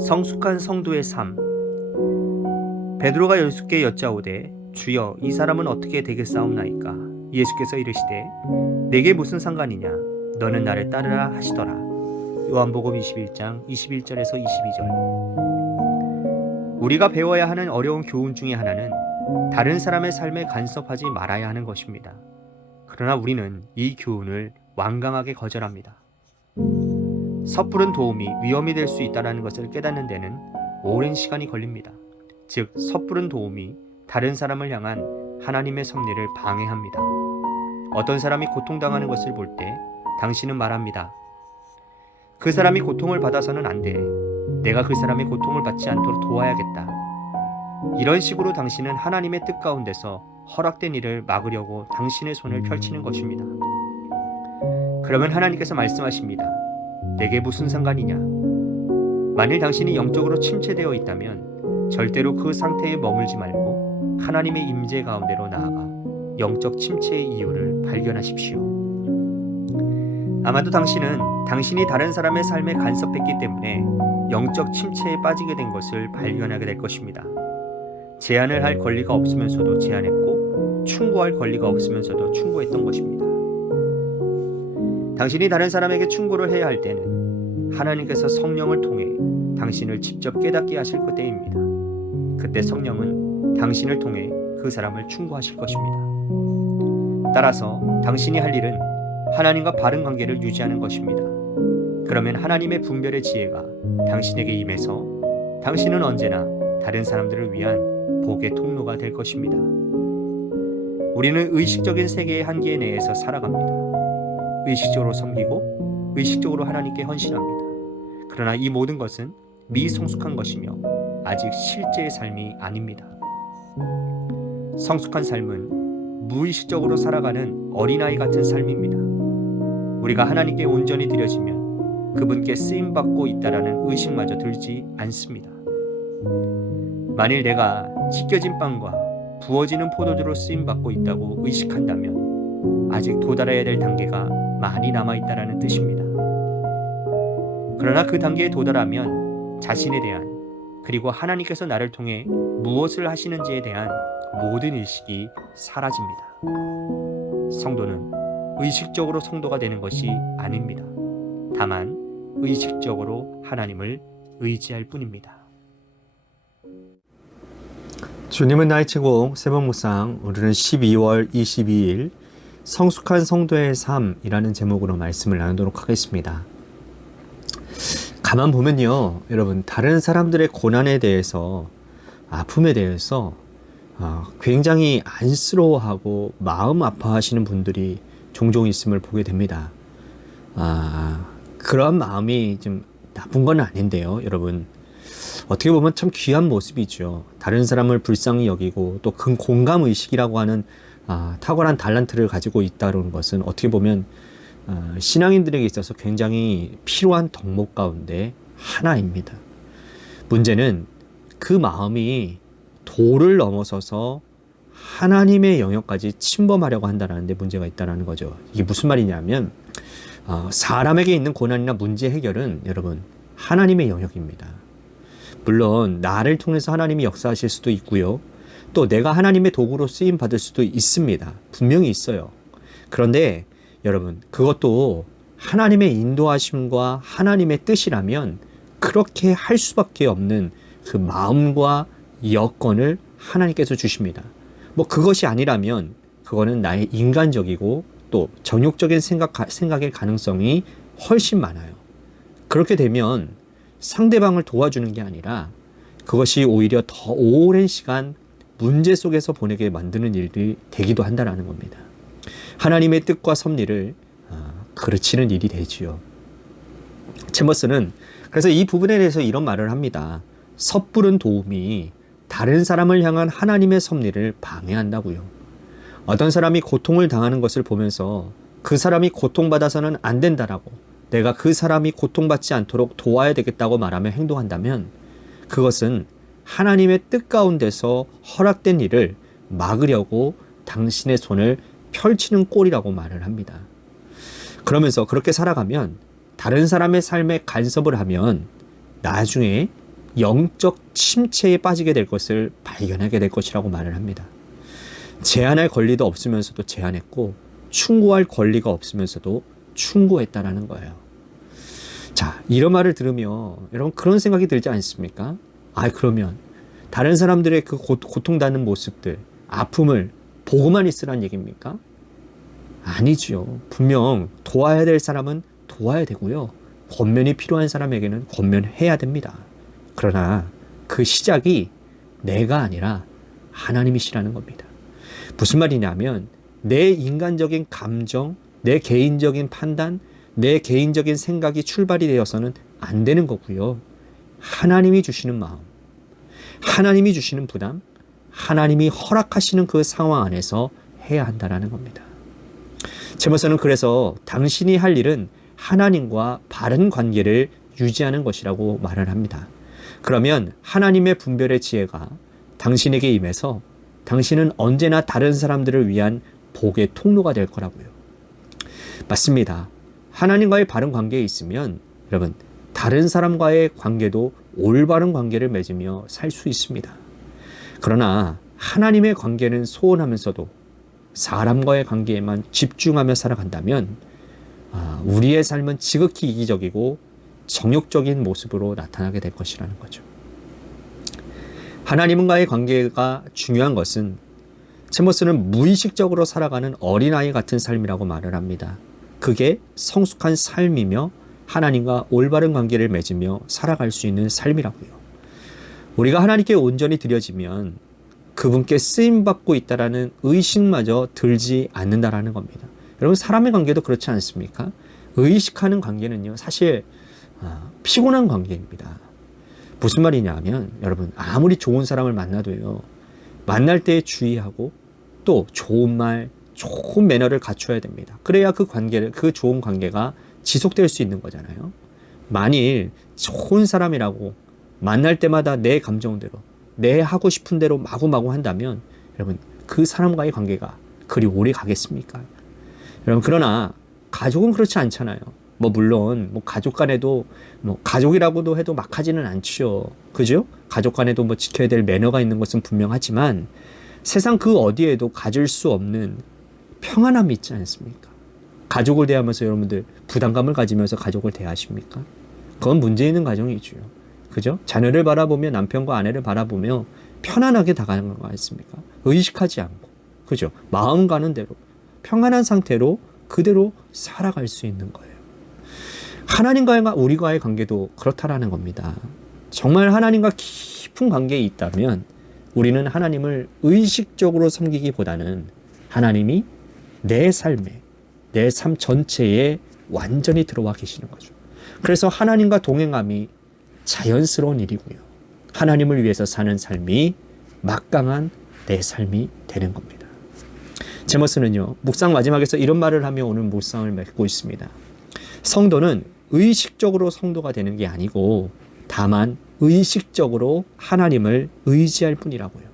성숙한 성도의 삶. 베드로가 예수께 여짜오되 주여 이 사람은 어떻게 되겠사옵나이까? 예수께서 이르시되 내게 무슨 상관이냐? 너는 나를 따르라 하시더라. 요한복음 21장 21절에서 22절. 우리가 배워야 하는 어려운 교훈 중에 하나는 다른 사람의 삶에 간섭하지 말아야 하는 것입니다. 그러나 우리는 이 교훈을 완강하게 거절합니다. 섣부른 도움이 위험이 될 수 있다는 것을 깨닫는 데는 오랜 시간이 걸립니다. 즉, 섣부른 도움이 다른 사람을 향한 하나님의 섭리를 방해합니다. 어떤 사람이 고통당하는 것을 볼 때 당신은 말합니다. 그 사람이 고통을 받아서는 안 돼. 내가 그 사람의 고통을 받지 않도록 도와야겠다. 이런 식으로 당신은 하나님의 뜻 가운데서 허락된 일을 막으려고 당신의 손을 펼치는 것입니다. 그러면 하나님께서 말씀하십니다. 내게 무슨 상관이냐? 만일 당신이 영적으로 침체되어 있다면 절대로 그 상태에 머물지 말고 하나님의 임재 가운데로 나아가 영적 침체의 이유를 발견하십시오. 아마도 당신은 당신이 다른 사람의 삶에 간섭했기 때문에 영적 침체에 빠지게 된 것을 발견하게 될 것입니다. 제한을 할 권리가 없으면서도 제한했고 충고할 권리가 없으면서도 충고했던 것입니다. 당신이 다른 사람에게 충고를 해야 할 때는 하나님께서 성령을 통해 당신을 직접 깨닫게 하실 그때입니다. 그때 성령은 당신을 통해 그 사람을 충고하실 것입니다. 따라서 당신이 할 일은 하나님과 바른 관계를 유지하는 것입니다. 그러면 하나님의 분별의 지혜가 당신에게 임해서 당신은 언제나 다른 사람들을 위한 복의 통로가 될 것입니다. 우리는 의식적인 세계의 한계 내에서 살아갑니다. 의식적으로 섬기고 의식적으로 하나님께 헌신합니다. 그러나 이 모든 것은 미성숙한 것이며 아직 실제의 삶이 아닙니다. 성숙한 삶은 무의식적으로 살아가는 어린아이 같은 삶입니다. 우리가 하나님께 온전히 드려지면 그분께 쓰임받고 있다라는 의식마저 들지 않습니다. 만일 내가 찢겨진 빵과 부어지는 포도주로 쓰임받고 있다고 의식한다면 아직 도달해야 될 단계가 많이 남아있다는 뜻입니다. 그러나 그 단계에 도달하면 자신에 대한 그리고 하나님께서 나를 통해 무엇을 하시는지에 대한 모든 의식이 사라집니다. 성도는 의식적으로 성도가 되는 것이 아닙니다. 다만 의식적으로 하나님을 의지할 뿐입니다. 주님은 나의 최고 새벽 묵상, 오늘은 12월 22일 성숙한 성도의 삶이라는 제목으로 말씀을 나누도록 하겠습니다. 가만 보면요, 여러분, 다른 사람들의 고난에 대해서, 아픔에 대해서 굉장히 안쓰러워하고 마음 아파하시는 분들이 종종 있음을 보게 됩니다. 그런 마음이 좀 나쁜 건 아닌데요, 여러분. 어떻게 보면 참 귀한 모습이죠. 다른 사람을 불쌍히 여기고 또 그 공감의식이라고 하는 탁월한 달란트를 가지고 있다는 것은 어떻게 보면 신앙인들에게 있어서 굉장히 필요한 덕목 가운데 하나입니다. 문제는 그 마음이 도를 넘어서서 하나님의 영역까지 침범하려고 한다는 데 문제가 있다는 거죠. 이게 무슨 말이냐면 사람에게 있는 고난이나 문제 해결은 여러분 하나님의 영역입니다. 물론 나를 통해서 하나님이 역사하실 수도 있고요. 또 내가 하나님의 도구로 쓰임 받을 수도 있습니다. 분명히 있어요. 그런데 여러분, 그것도 하나님의 인도하심과 하나님의 뜻이라면 그렇게 할 수밖에 없는 그 마음과 여건을 하나님께서 주십니다. 그것이 아니라면 그거는 나의 인간적이고 또 정욕적인 생각의 가능성이 훨씬 많아요. 그렇게 되면 상대방을 도와주는 게 아니라 그것이 오히려 더 오랜 시간 문제 속에서 보내게 만드는 일이 되기도 한다는 겁니다. 하나님의 뜻과 섭리를 그르치는 일이 되지요. 챔버스는 그래서 이 부분에 대해서 이런 말을 합니다. 섣부른 도움이 다른 사람을 향한 하나님의 섭리를 방해한다고요. 어떤 사람이 고통을 당하는 것을 보면서 그 사람이 고통받아서는 안 된다라고, 내가 그 사람이 고통받지 않도록 도와야 되겠다고 말하며 행동한다면 그것은 하나님의 뜻 가운데서 허락된 일을 막으려고 당신의 손을 펼치는 꼴이라고 말을 합니다. 그러면서 그렇게 살아가면 다른 사람의 삶에 간섭을 하면 나중에 영적 침체에 빠지게 될 것을 발견하게 될 것이라고 말을 합니다. 제한할 권리도 없으면서도 제한했고 충고할 권리가 없으면서도 충고했다라는 거예요. 자, 이런 말을 들으면 여러분 그런 생각이 들지 않습니까? 그러면 다른 사람들의 그 고통받는 모습들, 아픔을 보고만 있으란 얘기입니까? 아니죠. 분명 도와야 될 사람은 도와야 되고요. 권면이 필요한 사람에게는 권면해야 됩니다. 그러나 그 시작이 내가 아니라 하나님이시라는 겁니다. 무슨 말이냐면 내 인간적인 감정, 내 개인적인 판단, 내 개인적인 생각이 출발이 되어서는 안 되는 거고요. 하나님이 주시는 마음, 하나님이 주시는 부담, 하나님이 허락하시는 그 상황 안에서 해야 한다는 겁니다. 제모서는 그래서 당신이 할 일은 하나님과 바른 관계를 유지하는 것이라고 말을 합니다. 그러면 하나님의 분별의 지혜가 당신에게 임해서 당신은 언제나 다른 사람들을 위한 복의 통로가 될 거라고요. 맞습니다. 하나님과의 바른 관계에 있으면 여러분 다른 사람과의 관계도 올바른 관계를 맺으며 살 수 있습니다. 그러나 하나님의 관계는 소원하면서도 사람과의 관계에만 집중하며 살아간다면 우리의 삶은 지극히 이기적이고 정욕적인 모습으로 나타나게 될 것이라는 거죠. 하나님과의 관계가 중요한 것은 제모스는 무의식적으로 살아가는 어린아이 같은 삶이라고 말을 합니다. 그게 성숙한 삶이며 하나님과 올바른 관계를 맺으며 살아갈 수 있는 삶이라고요. 우리가 하나님께 온전히 드려지면 그분께 쓰임받고 있다라는 의식마저 들지 않는다라는 겁니다. 여러분 사람의 관계도 그렇지 않습니까? 의식하는 관계는요 사실 피곤한 관계입니다. 무슨 말이냐 하면 여러분 아무리 좋은 사람을 만나도요 만날 때 주의하고 또 좋은 말, 좋은 매너를 갖춰야 됩니다. 그래야 그 좋은 관계가 지속될 수 있는 거잖아요. 만일 좋은 사람이라고 만날 때마다 내 감정대로 내 하고 싶은 대로 마구마구 한다면 여러분 그 사람과의 관계가 그리 오래 가겠습니까? 여러분 그러나 가족은 그렇지 않잖아요. 물론 가족 간에도 가족이라고도 해도 막 하지는 않지요. 그죠? 가족 간에도 지켜야 될 매너가 있는 것은 분명하지만 세상 그 어디에도 가질 수 없는 평안함이 있지 않습니까? 가족을 대하면서 여러분들 부담감을 가지면서 가족을 대하십니까? 그건 문제 있는 가정이죠. 그죠? 자녀를 바라보며 남편과 아내를 바라보며 편안하게 다가가는 거 아닙니까? 의식하지 않고, 그죠? 마음 가는 대로 평안한 상태로 그대로 살아갈 수 있는 거예요. 하나님과의 우리과의 관계도 그렇다라는 겁니다. 정말 하나님과 깊은 관계에 있다면 우리는 하나님을 의식적으로 섬기기보다는 하나님이 내 삶에, 내 삶 전체에 완전히 들어와 계시는 거죠. 그래서 하나님과 동행함이 자연스러운 일이고요. 하나님을 위해서 사는 삶이 막강한 내 삶이 되는 겁니다. 제머스는요, 묵상 마지막에서 이런 말을 하며 오늘 묵상을 맺고 있습니다. 성도는 의식적으로 성도가 되는 게 아니고 다만 의식적으로 하나님을 의지할 뿐이라고요.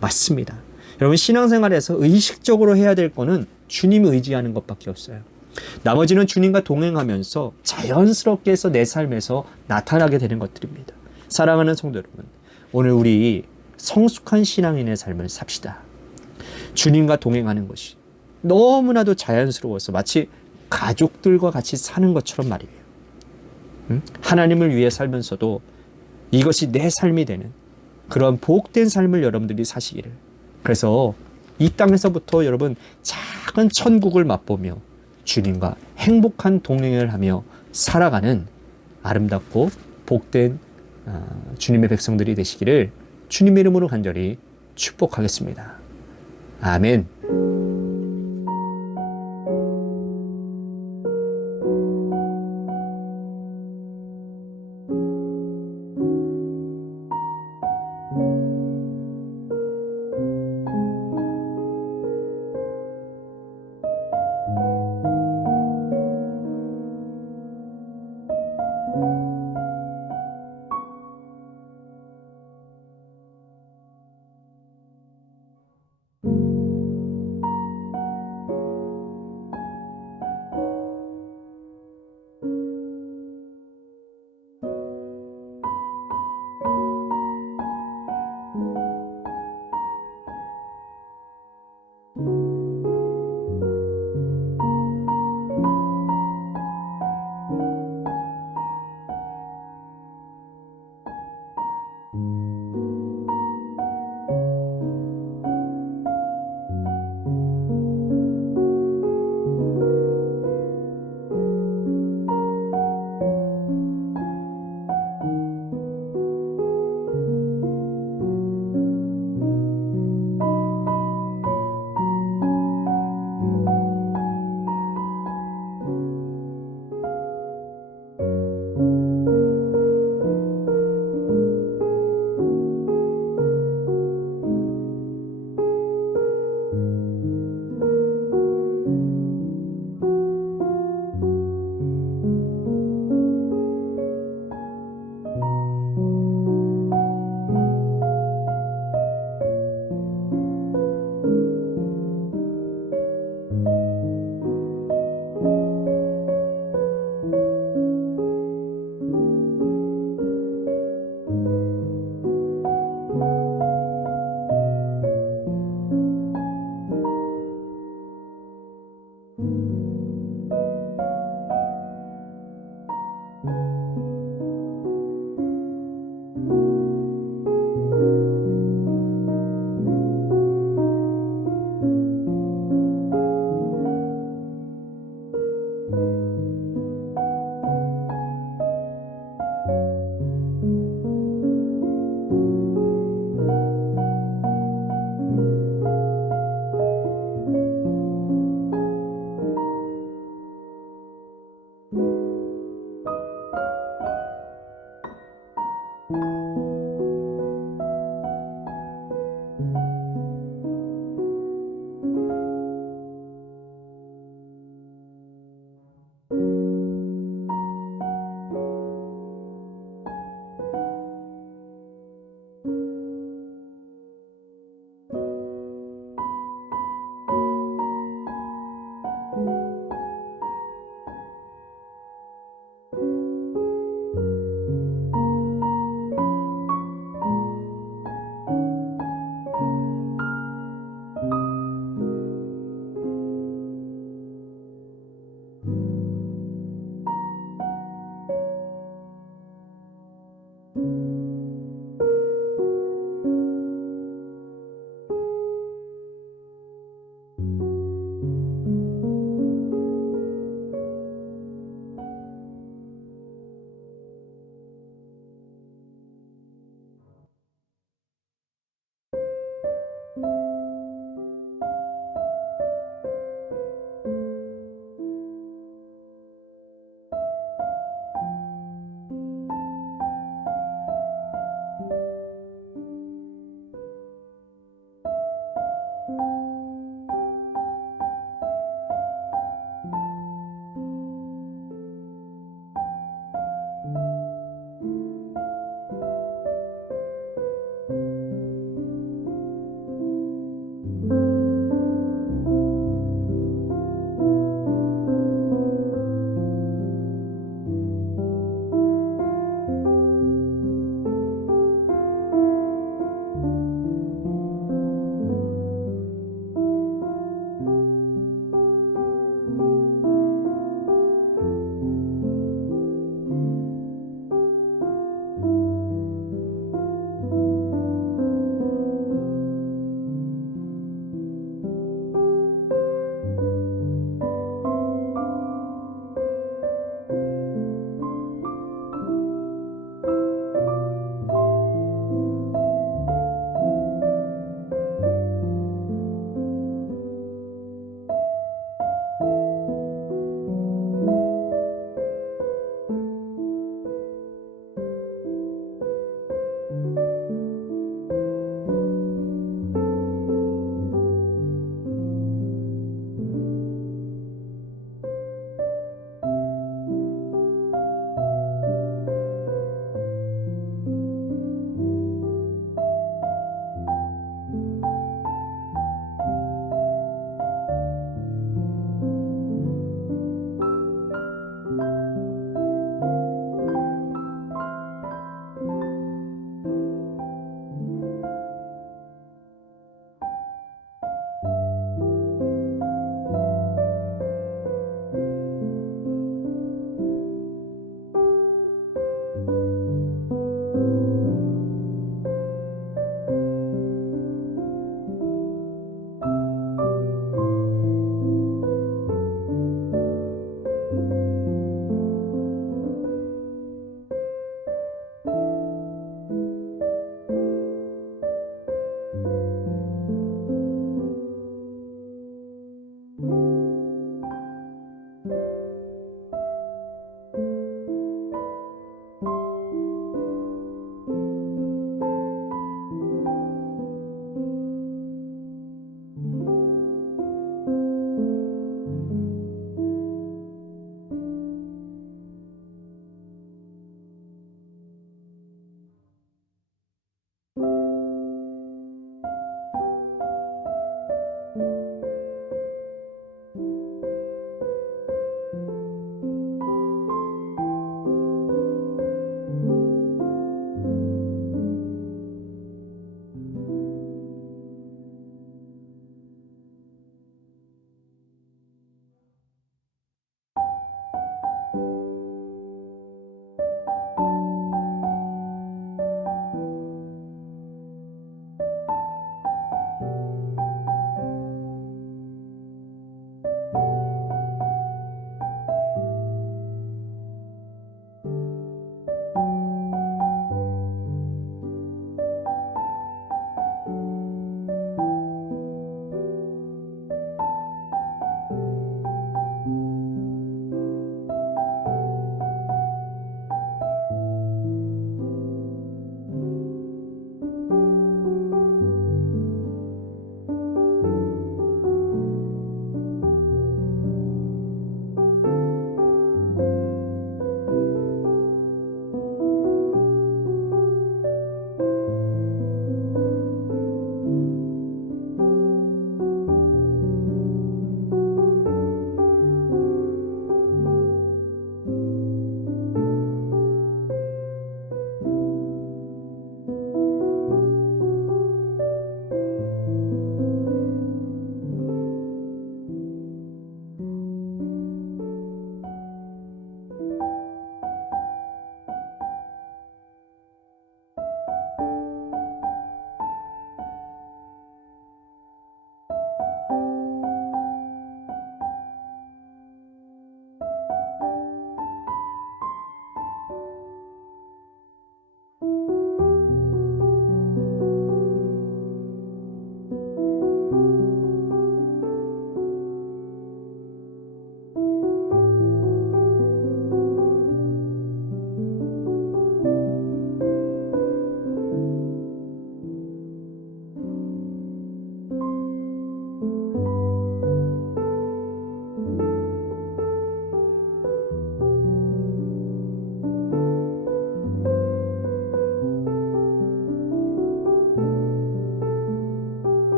맞습니다. 여러분 신앙생활에서 의식적으로 해야 될 거는 주님을 의지하는 것밖에 없어요. 나머지는 주님과 동행하면서 자연스럽게 해서 내 삶에서 나타나게 되는 것들입니다. 사랑하는 성도 여러분, 오늘 우리 성숙한 신앙인의 삶을 삽시다. 주님과 동행하는 것이 너무나도 자연스러워서 마치 가족들과 같이 사는 것처럼 말이에요. 하나님을 위해 살면서도 이것이 내 삶이 되는 그런 복된 삶을 여러분들이 사시기를. 그래서 이 땅에서부터 여러분 작은 천국을 맛보며 주님과 행복한 동행을 하며 살아가는 아름답고 복된 주님의 백성들이 되시기를 주님의 이름으로 간절히 축복하겠습니다. 아멘.